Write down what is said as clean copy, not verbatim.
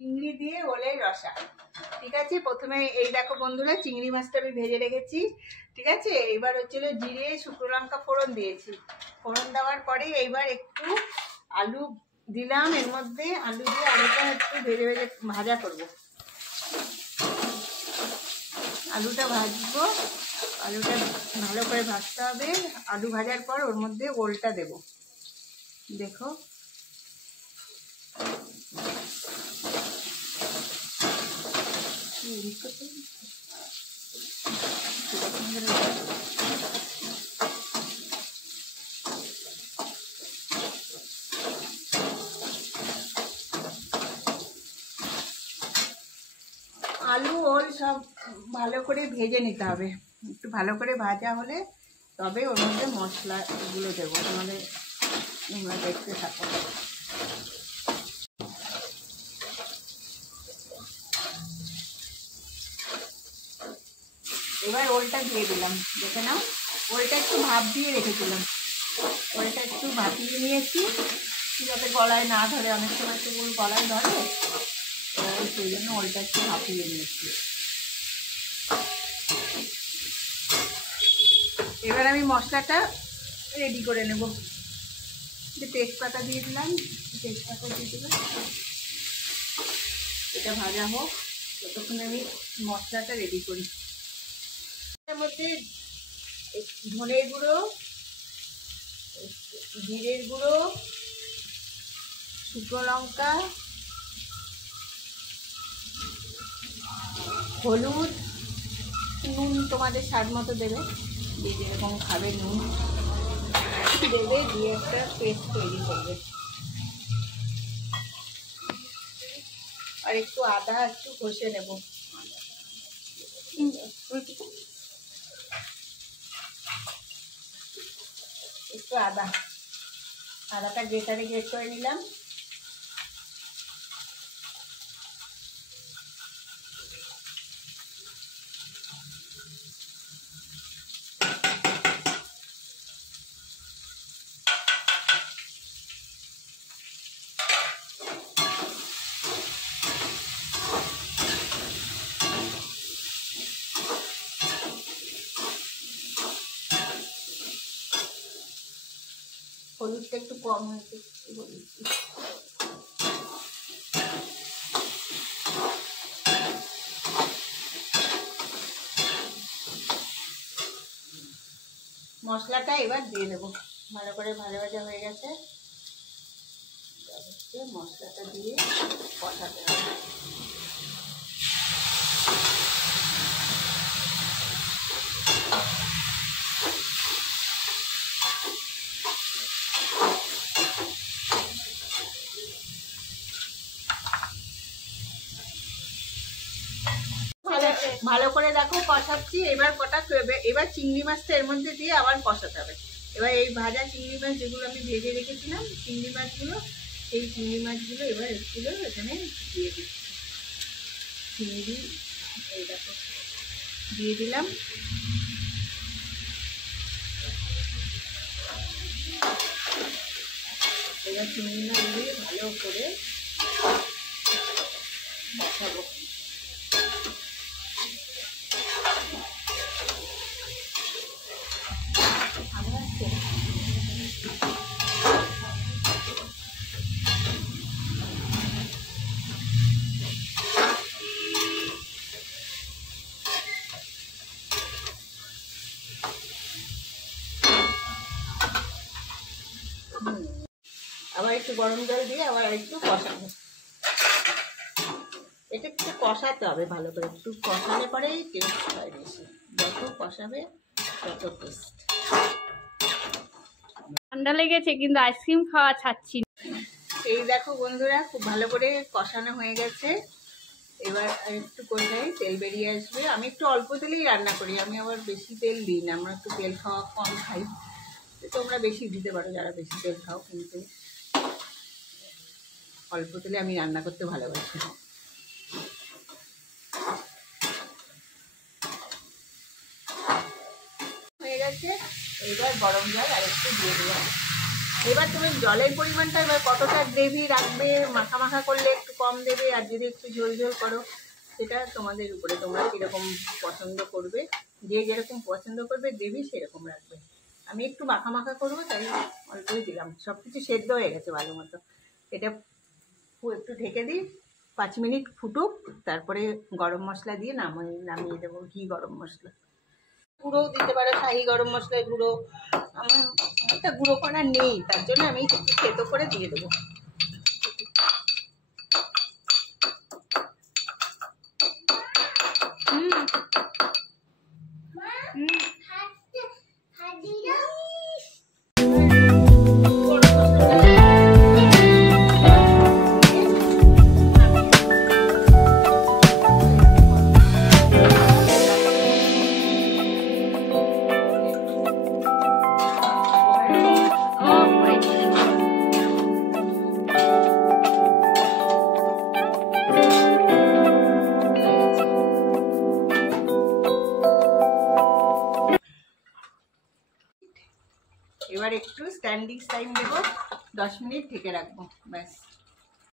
চিংড়ি দিয়ে ওলের রসা। ঠিক আছে, প্রথমে এই দেখো বন্ধুরা, চিংড়ি মাছটা আমি ভেজে রেখেছি। ঠিক আছে, এবার হচ্ছিল জিরে শুকনো লঙ্কা ফোড়ন দিয়েছি। ফোড়ন দেওয়ার পরে এইবার একটু আলু দিলাম এর মধ্যে। আলু দিয়ে আলুটা একটু ভেজে ভেজে ভাজা করব। আলুটা ভাজবো, আলুটা ভালো করে ভাজতে হবে। আলু ভাজার পর ওর মধ্যে ওলটা দেব। দেখো আলু ওল সব ভালো করে ভেজে নিতে হবে। একটু ভালো করে ভাজা হলে তবে ওর মধ্যে মশলাগুলো দেবো। তোমাদের তোমরা দেখতে থাকো। এবার ওলটা দিয়ে দিলাম, দেখে নাও। ওলটা একটু ভাপ দিয়ে রেখেছিলাম, ওলটা একটু ভাপিয়ে নিয়েছি যাতে গলায় না ধরে। অনেক সময় তো ওল গলায় ধরে, সেই জন্য ওলটা একটু ভাপিয়ে নিয়েছি। এবার আমি মশলাটা রেডি করে নেব। তেজপাতা দিয়ে দিলাম, তেজপাতা দিয়ে দিলাম। এটা ভাজা হোক, ততক্ষণ আমি মশলাটা রেডি করি। এর মধ্যে ধনের গুঁড়ো, জিরের গুঁড়ো, শুকনো লঙ্কা, হলুদ, নুন তোমাদের স্বাদ মতো দেবে, যে যেরকম খাবে নুন দেবে, দিয়ে একটা পেস্ট তৈরি করবে। আর একটু আদা একটু ঘষে নেব। একটু আদাটা গ্রেটারে গ্রেট করে নিলাম। হলুদটা একটু কম হয়েছে, মশলাটা এবার দিয়ে দেবো। ভালো করে ভাজা ভাজা হয়ে গেছে, মশলাটা দিয়ে কষাতে হবে। ভালো করে দেখো কষাচ্ছি। এবার চিংড়ি মাছটা এর মধ্যে দিয়ে আবার কষাতে হবে। এবার এই ভাজা চিংড়ি মাছ যেগুলো আমি ভেজে রেখেছিলাম, চিংড়ি মাছগুলো, সেই চিংড়ি মাছগুলো এবার একটু এখানে দিয়ে দিচ্ছি। চিংড়ি এই দেখো দিয়ে দিলাম। এবার চিংড়ি মাছ দিয়ে ভালো করে বসাবো। আবার একটু গরম জল দিয়ে আবার একটু কষাবো। এটা একটু কষাতে হবে ভালো করে, একটু কষালে পরেই টেস্ট হয় বেশি। যত কষাবে তত টেস্ট। ঠান্ডা লেগেছে কিন্তু আইসক্রিম খাওয়া ছাড়ছি না। এই দেখো বন্ধুরা, খুব ভালো করে কষানো হয়ে গেছে। এবার একটু কষাই তেল বেরিয়ে আসবে। আমি একটু অল্প তেলেই রান্না করি, আমি আবার বেশি তেল দিই না। আমরা একটু তেল খাওয়া কম খাই, তোমরা বেশি দিতে পারো যারা বেশি তেল খাও, কিন্তু অল্প তেলে আমি রান্না করতে ভালোবাসি। হয়ে গেছে, এইবার গরম জল আর একটু দিয়ে দিলাম। এবার তুমি জলের পরিমাণটা এবার কতটা গ্রেভি রাখবে, মাখা মাখা করলে একটু কম দেবে, আর যদি একটু ঝোল ঝোল করো সেটা তোমাদের উপরে, তোমরা কীরকম পছন্দ করবে, যে যেরকম পছন্দ করবে গ্রেভি সেরকম রাখবে। আমি একটু মাখা মাখা করবো তাই অল্পই দিলাম, সব কিছু সেদ্ধ হয়ে গেছে ভালো মতো। এটা একটু ঢেকে দিই, 5 মিনিট ফুটুক, তারপরে গরম মশলা দিয়ে নামিয়ে দেবো। ঘি গরম মশলা গুঁড়োও দিতে পারো, শাহি গরম মশলার গুঁড়ো। আমার একটা গুঁড়ো করা নেই, তার জন্য আমি একটু থেতো করে দিয়ে দেবো। এবার একটু স্ট্যান্ডিং টাইম দেবো, 10 মিনিট ঢেকে রাখবো, ব্যাস।